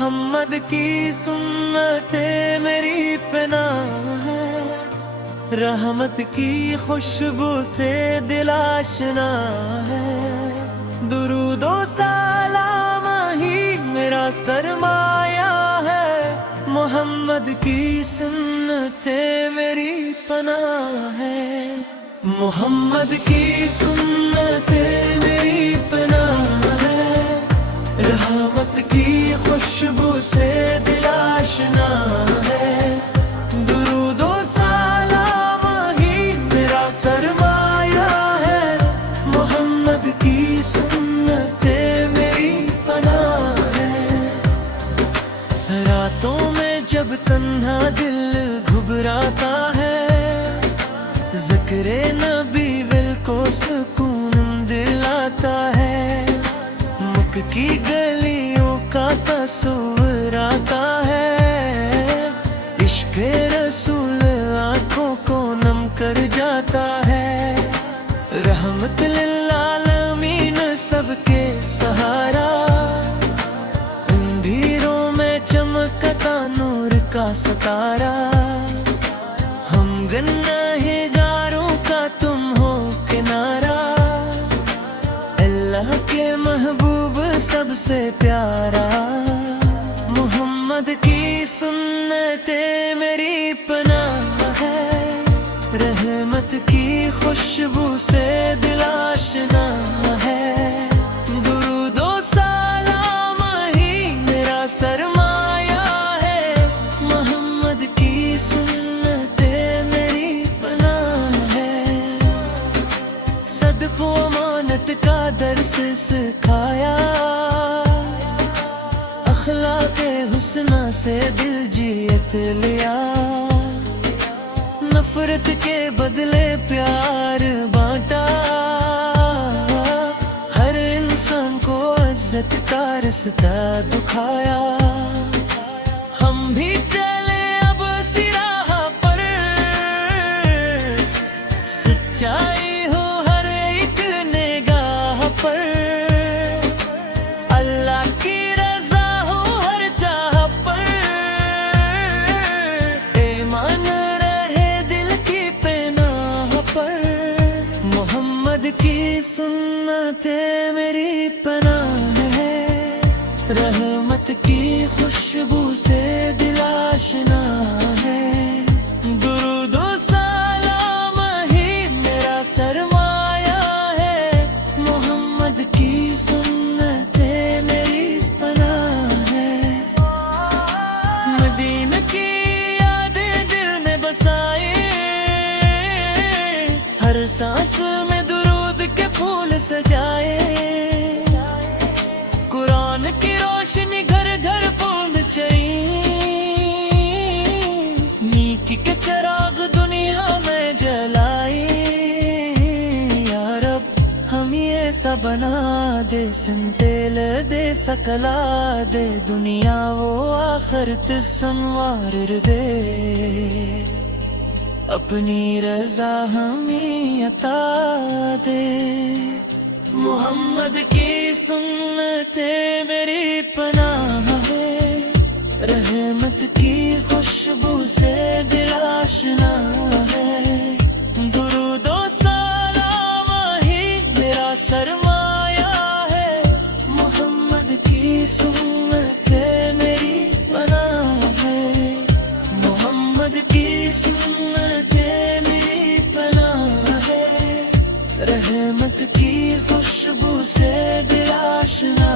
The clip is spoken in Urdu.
محمد کی سنتیں میری پناہ ہے، رحمت کی خوشبو سے دل آشنا ہے، درود و سلام ہی میرا سرمایہ ہے، محمد کی سنتیں میری پناہ ہے، محمد کی سنتیں میری پناہ ہے، رحمت کی خوشبو سے دل آشنا ہے، درود و سلام ہی میرا سرمایہ ہے، محمد کی سنتیں میری پناہ ہے۔ راتوں میں جب تنہا دل گھبراتا ہے، ذکر نبی ول کو سکون دلاتا ہے، مکھ کی گلیوں کا تصور آتا ہے، عشق رسول آنکھوں کو نم کر جاتا ہے، رحمت للعالمین سب کے سہارا، اندھیروں میں چمکتا نور کا ستارہ، ہم گنہگاروں کا تم ہو کنارہ، اللہ کے محبوب سب سے پیارا، محمد کی سنتیں میری پناہ ہے، رحمت کی خوشبو سے دل آشنا ہے، درود و سلام ہی میرا سرمایہ ہے، محمد کی سنتیں میری پناہ ہے، صدق و امانت کا درس سکھایا، اخلاق حسنہ سے دل جیت لیا، نفرت کے بدلے پیار بانٹا، ہر انسان کو عزت کا رستہ دکھایا، ہم بھی چلے اب اسی راہ پر، سچائی ہو ہر ایک نگاہ پر، اللہ کی رضا ہو ہر چاہ پر، ایمان رہے دل کی پناہ پر، محمد کی سنتیں میری پناہ ہے، رحمت کی خوشبو سے دل آشنا ہے، درود و سلام ہی میرا سرمایہ ہے، محمد کی سنتیں میری پناہ ہے، مدینہ کی یادیں دل میں بسائے، ہر سانس میں درود کے پھول سجائے، قرآن کی روشنی گھر گھر پھول چاہیے، نیکی کے چراغ دنیا میں جلائے، یا رب ہم ایسا بنا دے، سن تیل دے سکلا دے، دنیا وہ آخرت سنوار دے، اپنی رضا ہمیں عطا دے، محمد کی سنتیں میری پناہ ہے، رحمت کی خوشبو سے دل آشنا ہے، درود و سلام ہی میرا سرمایہ ہے، محمد کی سنتیں میری پناہ ہے، محمد کی سنتیں میری پناہ ہے، رحمت کی خوشبو سے دل آشنا